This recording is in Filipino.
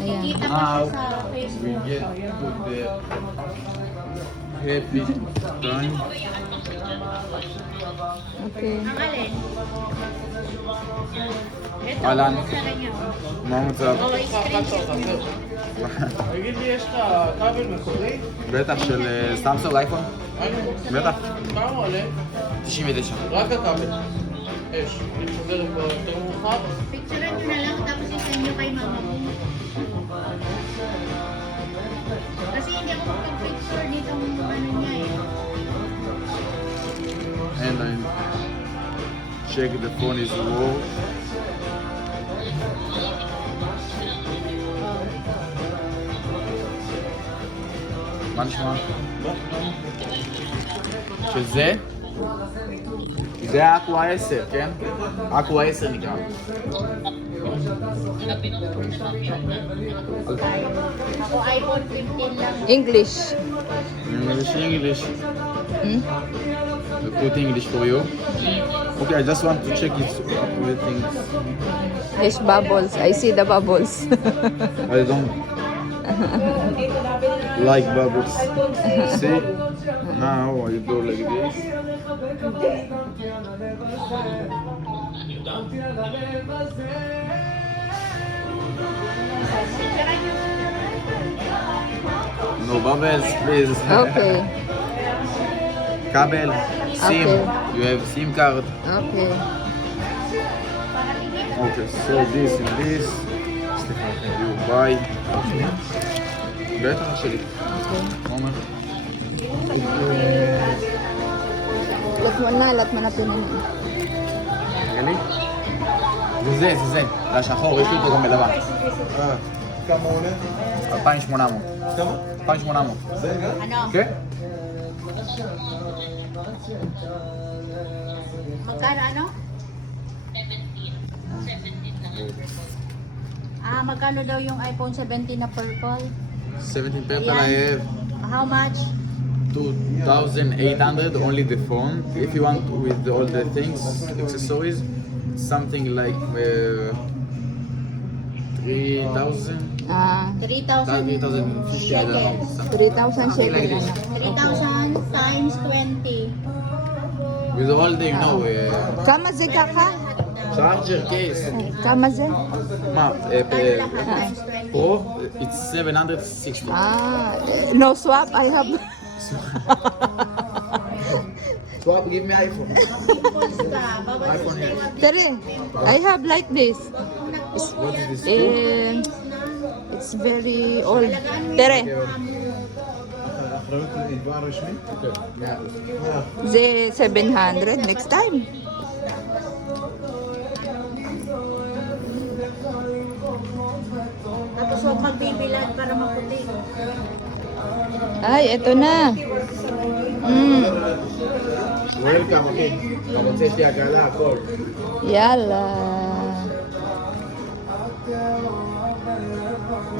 Ayan. Kita pa Now siya sa we Facebook. get to the happy time. Okay. Ang alin? Ito, Alan. sa kanya. מה המצב? Oh, screenshot. תגיד לי, יש לך כבל מקורי? בטח של סמסונג אייפון? בטח. כמה הוא עולה? 99. רק הכבל. אש. אני חוזר לפה יותר מאוחר. Picturean nyo na lang, tapos isend nyo kay mama mo. Kasi hindi ako makapag-picture nitong ano niya eh. And I check the phone is low. מה נשמע? שזה? זה האקווה 10, כן? אקווה 10 נקרא. Ako iPhone 15 lang. English. English, English. Hmm? I put English for you. Okay, I just want to check it everything. Yes, bubbles. I see the bubbles. I don't like bubbles. See? Now I do like this. No bubbles, please. Okay. Cable, SIM. Okay. You have SIM card. Okay. Okay, so this and this. You buy. בטח שלי. עומר. Lat mo na pinanin. גלי? זה. זה השחור, יש לי אותו גם בלבן. כמה הוא עולה? 2,800. כמה? 2,800. זה גם? Ano? כן? Magkano ano? Magkano daw yung iPhone 17 na purple? 17 purple Yan. I have How much? 2,800 only the phone. If you want with all the things, accessories, something like 3,000. 3,000 3,050 I don't know. 3,000 Something like shekels. this. 3,000 times 20. With all the, you know, Kama ze kaka? charger case. Kama ze? Ma, Ano lahat times 20? Pro, it's 760. No swap. I have. Swap, give me iPhone. Pimples ka. Bawal iPhone sa here. Tere, I have like this. What is this? It's very old. Tere, אחריות ליבואן רשמי? זה 700 next time. Tapos huwag magbibilad para maputi. Ay, eto na. וולקאם, אחי. אתה רוצה שתהיה עגלה, הכל. Yala.